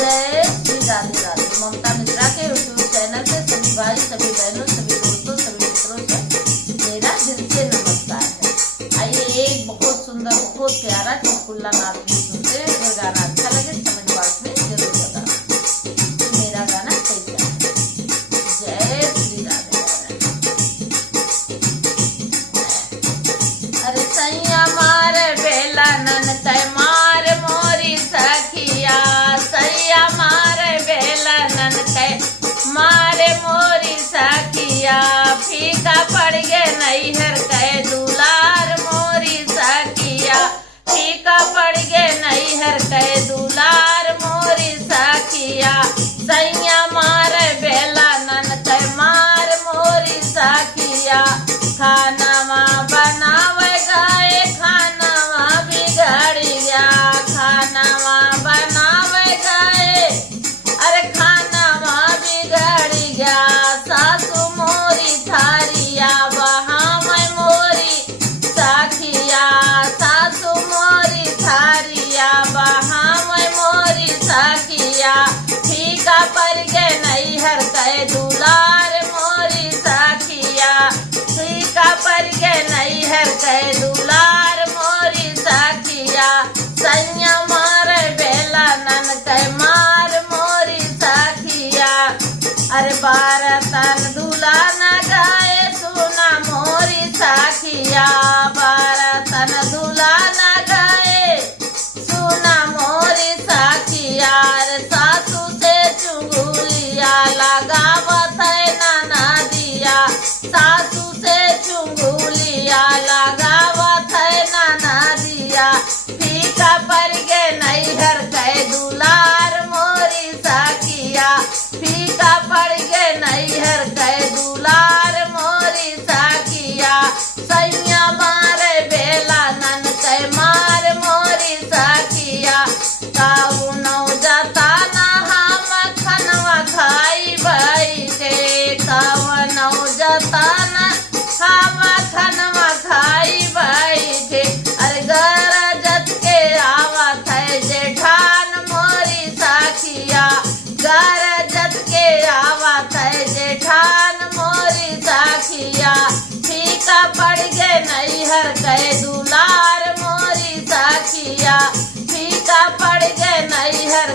जय श्री राधे राधे। ममता मिश्रा के YouTube channel पे सभी भाई, सभी बहनों, सभी दोस्तों, सभी मित्रों से मेरा दिल से नमस्कार है। आइए एक बहुत सुंदर, बहुत प्यारा चुटकुला नाम सुनते हैं। अगर गाना अच्छा लगे कमेंट बॉक्स में जरूर बताना मेरा गाना कैसा है। जय श्री राधे राधे। अरे सैया मारे बेला नन तय मार मोरी सखिया, सैया मारे बेला नन तय मारे मोरी सखिया, फीका पड़ गे नैहर कह दुलार मोरी सखिया, फीका पड़ गे नैहर कह दुलार मोरी सखिया, सैया मारे बेला नन तय मार मोरी सखिया, खानावा बनावे गए खानावा बिगड़ गया, खानावा बनावे गए अरे खानावा बिगड़ गया, सासू मोरी थारिया वहाँ मैं मोरी सखिया, सासू मोरी थारिया वहाँ मैं मोरी सखिया, फीका पड़ के नैहर कह दुलार मोरी सखिया, फीका पड़ के नैहर कह दुलार मोरी सखिया, सैया मार बेला नन कह मार मोरी सखिया। अरे बारतन दूल्हा न गाए सुना मोरी सखिया, बारतन दूल्हा न गाए सुना मोरी सखिया, अरे सासू से चुंगुलिया लगावत है नाना दिया, सासू से चुंगुलिया लगावत है नाना दिया, फीका पड़ गे नैहर कह दुलार मोरी सखिया, फीका पड़ गे नैहर कह दुलार मोरी सखिया, सैया मारे बेला नन कह मार मोरी सखिया, काऊ नौ जाता ना हम खनवा खाई बैठे, काऊ नौ जाता ना हम खनवा खाई बैठे, अरे गरजत के आवत है जेठान मोरी सखिया, गरजत के आवत है जेठान मोरी सखिया, फीका पड़ गे नैहर कह दुलार मोरी सखिया, फीका पड़ गे नैहर